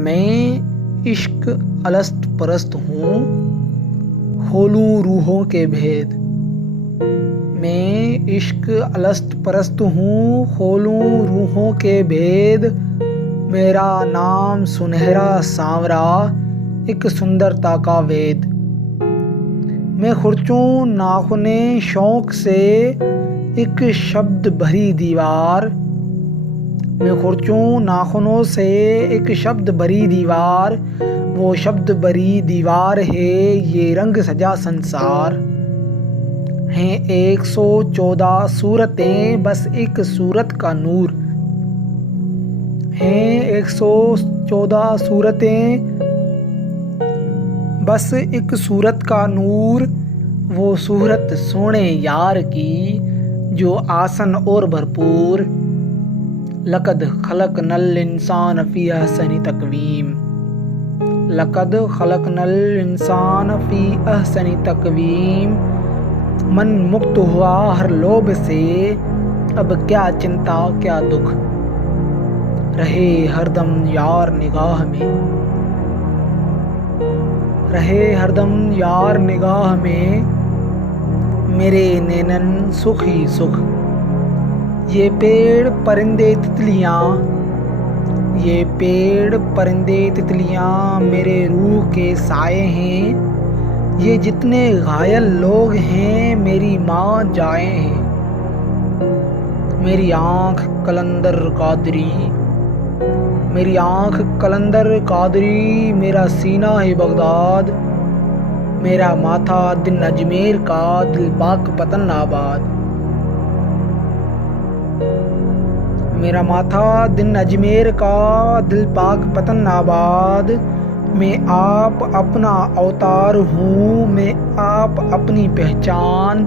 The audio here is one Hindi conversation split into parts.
मैं इश्क अलस्त परस्त हूँ, खोलूं रूहों के भेद। मैं इश्क अलस्त परस्त हूँ, खोलूं रूहों के भेद। मेरा नाम सुनहरा सांवरा, एक सुंदरता का वेद। मैं खुरचूं नाखुने शौक से एक शब्द भरी दीवार। मैं खुरचूं नाखुनों से एक शब्द भरी दीवार। वो शब्द भरी दीवार है ये रंग सजा संसार। हैं 114 सूरतें बस एक सूरत का नूर। हैं 114 सूरतें बस एक सूरत का नूर। वो सूरत सोने यार की जो आसन और भरपूर। लक़द खलक़नल इंसान फ़ी अहसनि तक़वीम। लक़द खलक़नल इंसान फ़ी अहसनि तक़वीम। मन मुक्त हुआ हर लोभ से, अब क्या चिंता क्या दुख। रहे हरदम यार निगाह में, रहे हरदम यार निगाह में। मेरे नैनन सुख ही सुख। ये पेड़ परिंदे तितलियाँ, ये पेड़ परिंदे तितलियाँ मेरे रूह के साए हैं। ये जितने घायल लोग हैं मेरी माँ जाए हैं। मेरी आँख कलंदर कादरी, मेरी आँख कलंदर कादरी। मेरा सीना है बगदाद, मेरा माथा दिन अजमेर का, दिल पाक पतन आबाद। मेरा माथा दिन अजमेर का, दिल पाक पतन आबाद। मैं आप अपना अवतार हूँ, मैं आप अपनी पहचान।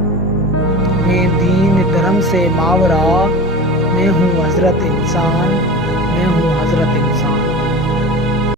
मैं दीन धर्म से मावरा, मैं हूँ हज़रत इंसान, मैं हूँ हज़रत इंसान।